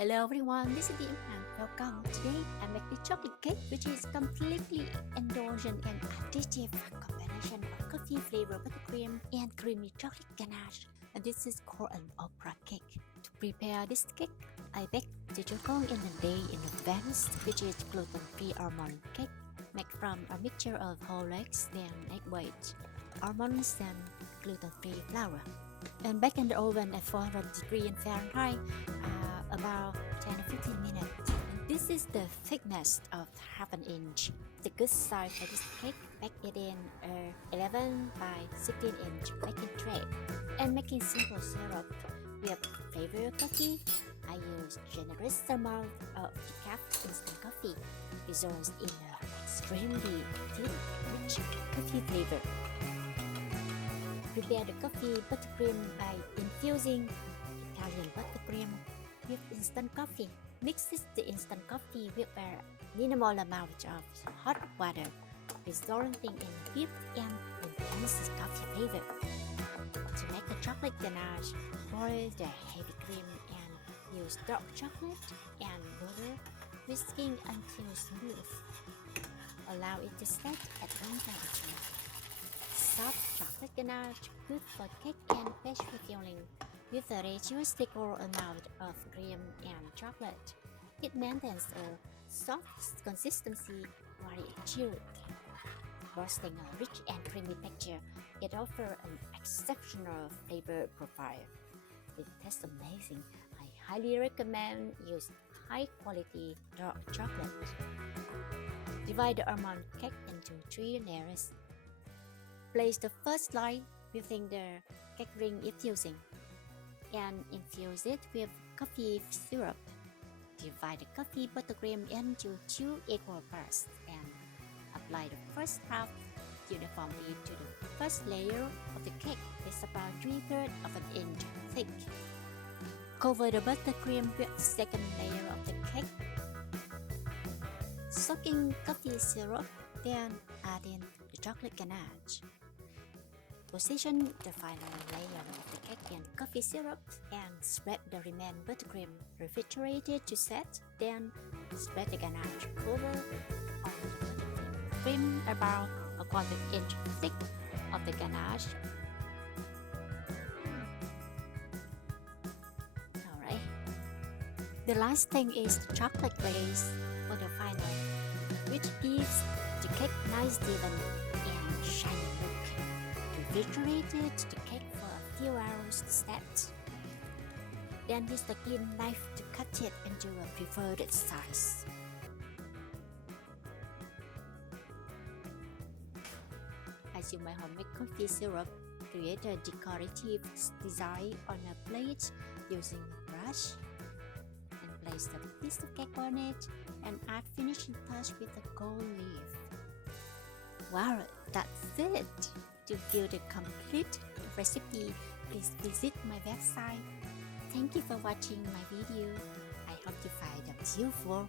Hello everyone, this is the Almond. Welcome. Today I make the chocolate cake which is completely indulgent and addictive combination of coffee flavor buttercream and creamy chocolate ganache. And this is called an opera cake. To prepare this cake, I bake the Joconde in a day in advance, which is gluten-free almond cake made from a mixture of whole eggs and egg white, almonds and gluten-free flour. And bake in the oven at 400 degrees Fahrenheit about 10 or 15 minutes. And this is the thickness of half an inch. The good size for this cake, bake it in a 11 by 16 inch baking tray. And making simple syrup with flavored coffee, I use generous amount of decaf instant coffee dissolved in an extremely thin, rich coffee flavor. Prepare the coffee buttercream by infusing Italian buttercream with instant coffee. Mix the instant coffee with a minimal amount of hot water, resulting in deep and intense coffee flavor. To make a chocolate ganache, boil the heavy cream and use dark chocolate and butter, whisking until smooth. Allow it to set at room temperature. Soft chocolate ganache, good for cake and pastry filling, with a ratio's equal amount of cream and chocolate. It maintains a soft consistency while it's chilled, boasting a rich and creamy texture. It offers an exceptional flavor profile. It tastes amazing. I highly recommend use high-quality dark chocolate. Divide the almond cake into 3 layers. Place the first layer within the cake ring infusing and infuse it with coffee syrup. Divide the coffee buttercream into 2 equal parts and apply the first half uniformly to the first layer of the cake. It's about 3/3 of an inch thick. Cover the buttercream with the second layer of the cake, soaking coffee syrup, then add in the chocolate ganache. Position the final layer of the cake in coffee syrup and spread the remaining buttercream refrigerated to set. Then spread the ganache over on the buttercream. Trim about a quarter inch thick of the ganache. Alright. The last thing is the chocolate glaze for the final, which gives the cake nice even and shiny look. Refrigerated the cake for a few hours to set. Then use the clean knife to cut it into a preferred size. As you my homemade coffee syrup, create a decorative design on a plate using a brush, and place a piece of cake on it and add finishing touch with a gold leaf. Wow, that's it! To view the complete recipe, please visit my website. Thank you for watching my video. I hope you find them useful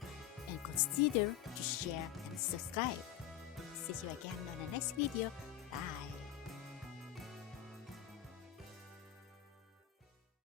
and consider to share and subscribe. See you again on the next video.